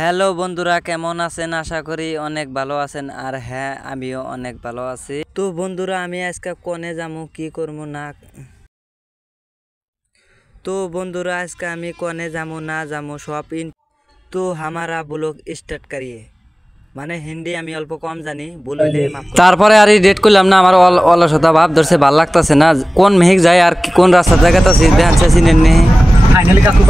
হ্যালো বন্ধুরা, কেমন আছেন? আশা করি অনেক ভালো আছেন। আর হ্যাঁ, আমিও অনেক ভালো আছি। তো বন্ধুরা, আমি আজকে কোনে যাবো, কি করবো না। তো বন্ধুরা, আজকে আমি কোনে যাবো না যাবো সব তো हमारा ब्लॉग स्टार्ट करिए। মানে হিন্দি আমি অল্প কম জানি, ভুল হইলে মাফ করবেন। তারপরে আর এই ডেট করলাম না, আমার অলসতা ভাব ধরছে, ভাল লাগতেছে না। কোন মেহিক যায় আর কোন রাস্তা জায়গাতে আছি দেখেন চিনেন নি। ফাইনালি কাকু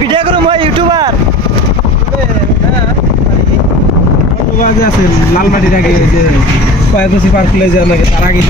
ভিডিও করো, মই ইউটিউবার আছে লালমাটির আগে যে কয়েকশি পার্ক লে যাওয়া লাগে তার আগে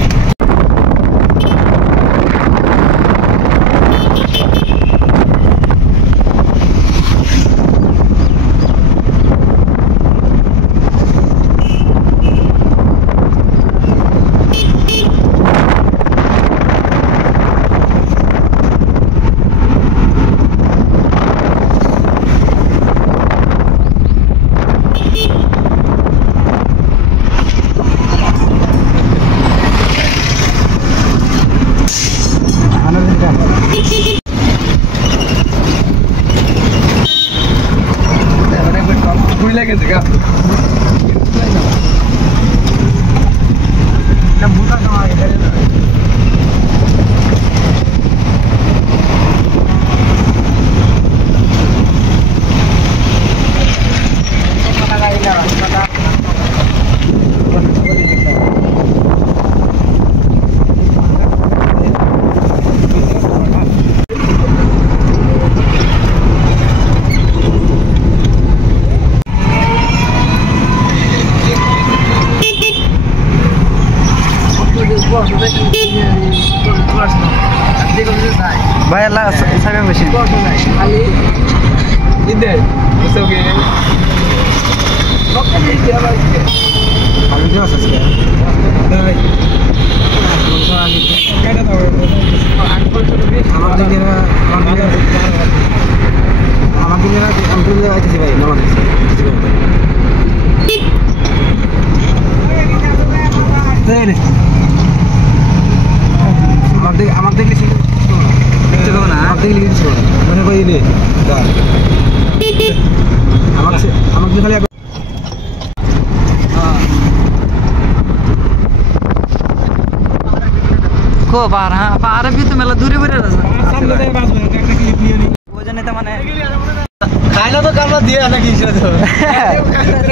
ভাই আল্লাহ সাইবে মেশিন খালি ইদে ওকে ওকে দিতে হবে আমি তো আছে ভাই কেটে দাও আমাদের যারা আইতেছি ভাই নামাজ আমার দেখলে দেখতে দেবো না, আমার দেখলে কিছু মনে করে দিলে আমাকে খালি কো পার, হ্যাঁ পারে भी तो মেলা দূরে দূরে আছে সামনে যাই বাস মানে একটা ক্লিপ নিয়ে নি ওই জন্য তো মানে খাইলা তো কামলা দিয়ে না কি হিসেবে তো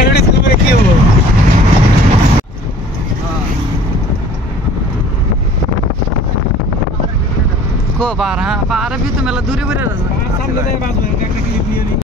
রেডি করে কি হবো কো পার, হ্যাঁ পারে भी तो মেলা দূরে দূরে আছে সামনে যাই বাস মানে একটা ক্লিপ নিয়ে নি